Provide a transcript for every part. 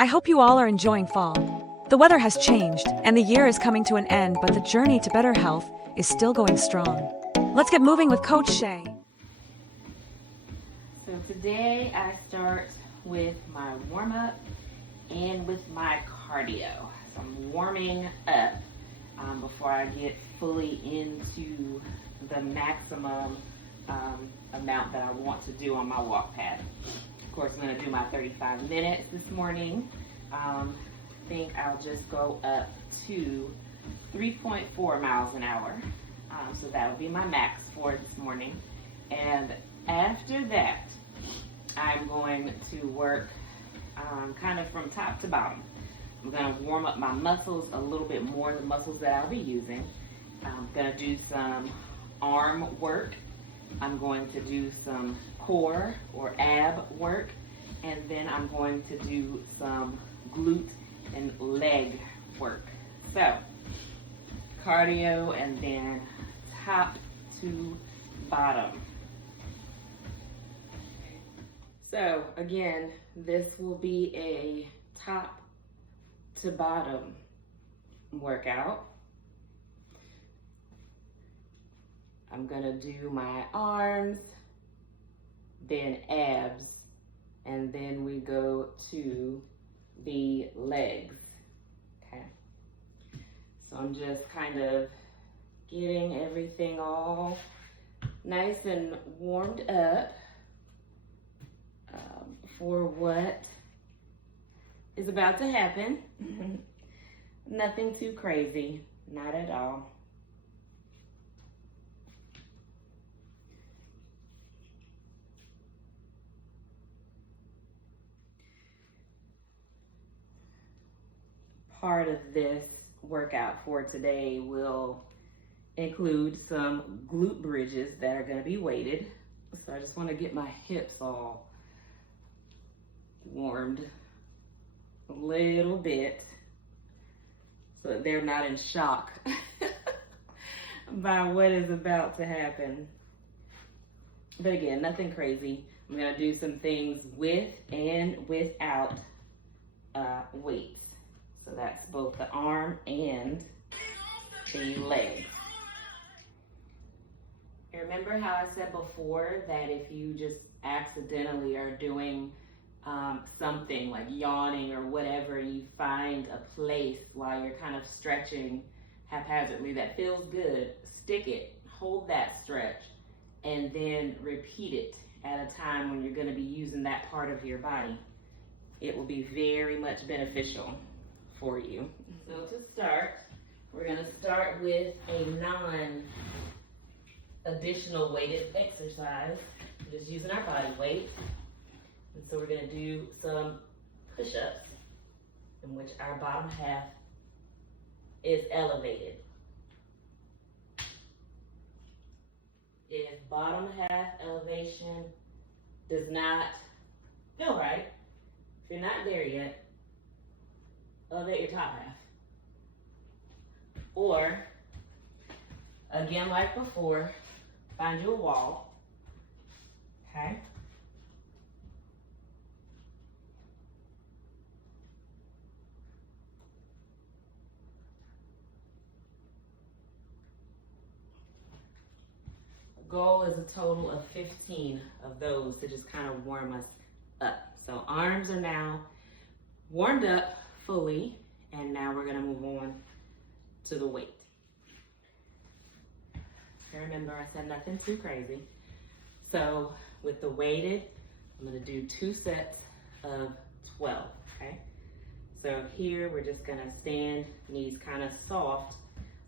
I hope you all are enjoying fall. The weather has changed, and the year is coming to an end, but the journey to better health is still going strong. Let's get moving with Coach Shay. So today I start with my warm-up and with my cardio. So I'm warming up before I get fully into the maximum amount that I want to do on my walk pad. Of course, I'm going to do my 35 minutes this morning. I think I'll just go up to 3.4 miles an hour. So that'll be my max for this morning. And after that, I'm going to work kind of from top to bottom. I'm going to warm up my muscles a little bit more, the muscles that I'll be using. I'm going to do some arm work. I'm going to do some core or ab work, and then I'm going to do some glute and leg work. So cardio and then top to bottom. So again, this will be a top to bottom workout. I'm gonna do my arms, then abs, and then we go to the legs, okay? So I'm just kind of getting everything all nice and warmed up for what is about to happen. Nothing too crazy, not at all. Part of this workout for today will include some glute bridges that are going to be weighted. So I just want to get my hips all warmed a little bit so that they're not in shock by what is about to happen. But again, nothing crazy. I'm going to do some things with and without weights. So that's both the arm and the legs. And remember how I said before that if you just accidentally are doing something like yawning or whatever, you find a place while you're kind of stretching haphazardly that feels good, stick it, hold that stretch, and then repeat it at a time when you're going to be using that part of your body. It will be very much beneficial for you. So to start, we're going to start with a non-additional weighted exercise, just using our body weight. And so we're going to do some push-ups in which our bottom half is elevated. If bottom half elevation does not feel right, if you're not there yet, elevate your top half. Or, again like before, find you a wall, okay? The goal is a total of 15 of those to just kind of warm us up. So arms are now warmed up fully, and now we're gonna move on to the weight. So remember, I said nothing too crazy. So with the weighted, I'm gonna do 2 sets of 12, okay? So here we're just gonna stand, knees kind of soft,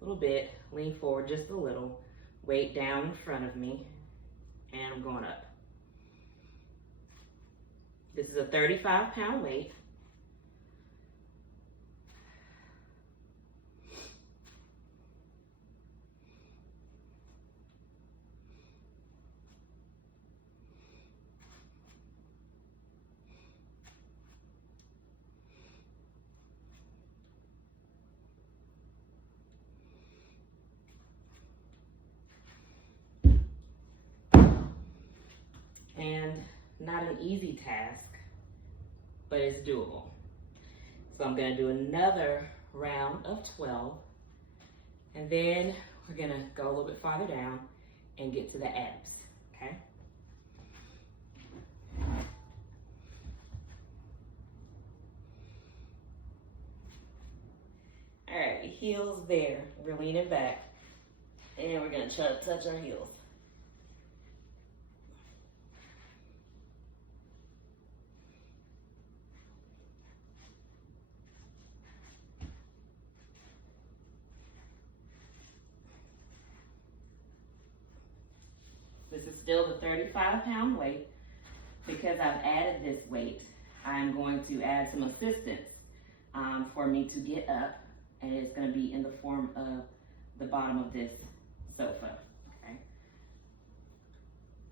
a little bit, lean forward just a little, weight down in front of me, and I'm going up. This is a 35-pound weight. And not an easy task, but it's doable. So I'm gonna do another round of 12, and then we're gonna go a little bit farther down and get to the abs, okay? All right, heels there. We're leaning back, and we're gonna try to touch our heels. This is still the 35-pound weight. Because I've added this weight, I'm going to add some assistance for me to get up, and it's going to be in the form of the bottom of this sofa. Okay.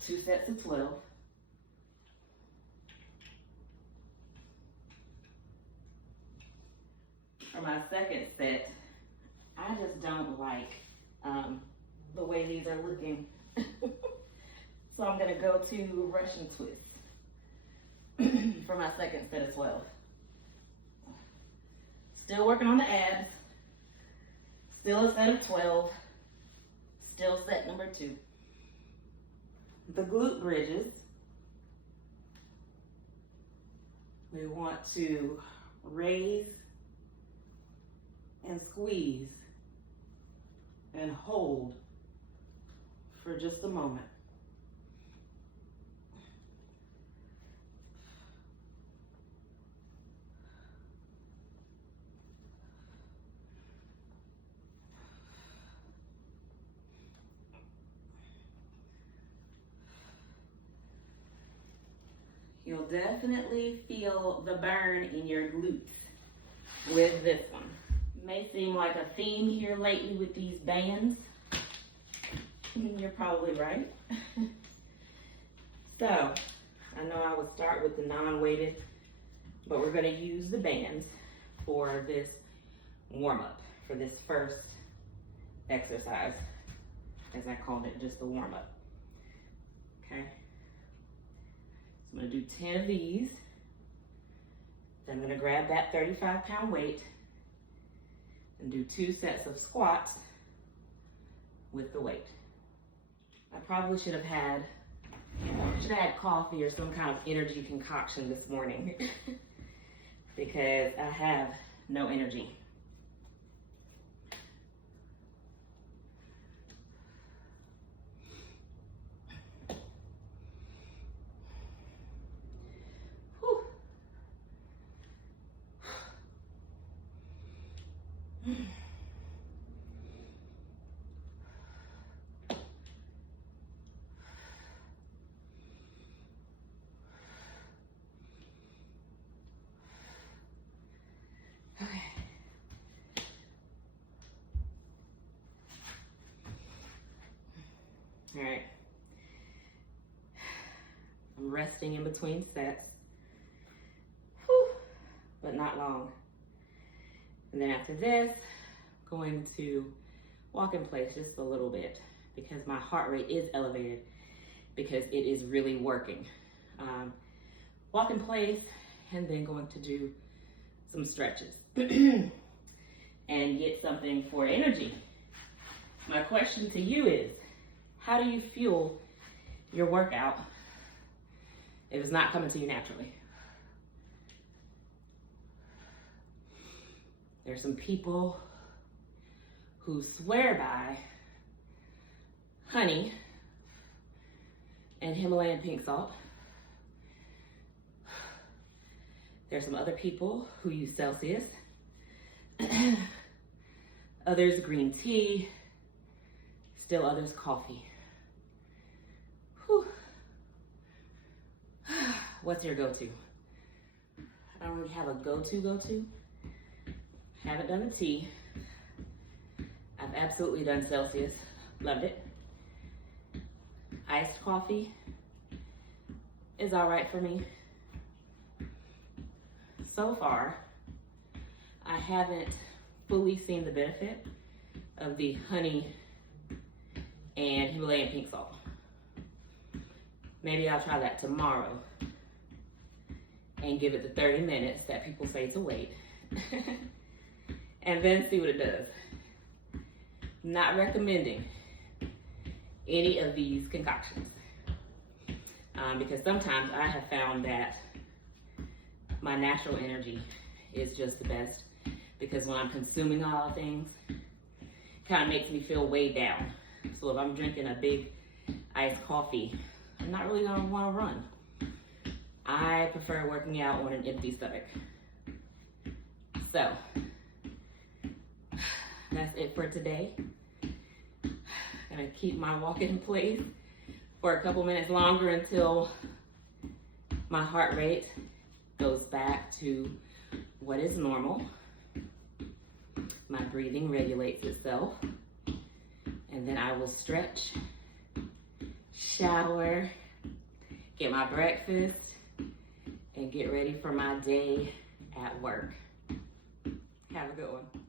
2 sets of 12. For my second set, I just don't like the way these are looking. So I'm going to go to Russian twists for my second set of 12. Still working on the abs. Still a set of 12. Still set number 2. The glute bridges. We want to raise and squeeze and hold for just a moment. You'll definitely feel the burn in your glutes with this one. May seem like a theme here lately with these bands. You're probably right. So, I know I would start with the non-weighted, but we're gonna use the bands for this warm-up, for this first exercise, as I called it, just the warm-up, okay? So I'm gonna do 10 of these. Then I'm gonna grab that 35-pound weight and do 2 sets of squats with the weight. I probably should have had coffee or some kind of energy concoction this morning because I have no energy. Okay. All right. I'm resting in between sets. Whew, but not long. And then after this, going to walk in place just a little bit because my heart rate is elevated because it is really working. Walk in place and then going to do some stretches and get something for energy. My question to you is, how do you fuel your workout if it's not coming to you naturally? There's some people who swear by honey and Himalayan pink salt. There's some other people who use Celsius. Others green tea. Still others coffee. Whew. What's your go-to? I don't really have a go-to. Haven't done the tea. I've absolutely done Celsius. Loved it. Iced coffee is all right for me. So far, I haven't fully seen the benefit of the honey and Himalayan pink salt. Maybe I'll try that tomorrow and give it the 30 minutes that people say to wait and then see what it does. Not recommending any of these concoctions because sometimes I have found that my natural energy is just the best, because when I'm consuming all things, it kind of makes me feel weighed down. So if I'm drinking a big iced coffee, I'm not really gonna want to run. I prefer working out on an empty stomach. So that's it for today. Gonna keep my walk in place for a couple minutes longer until my heart rate goes back to what is normal. My breathing regulates itself. And then I will stretch, shower, get my breakfast, and get ready for my day at work. Have a good one.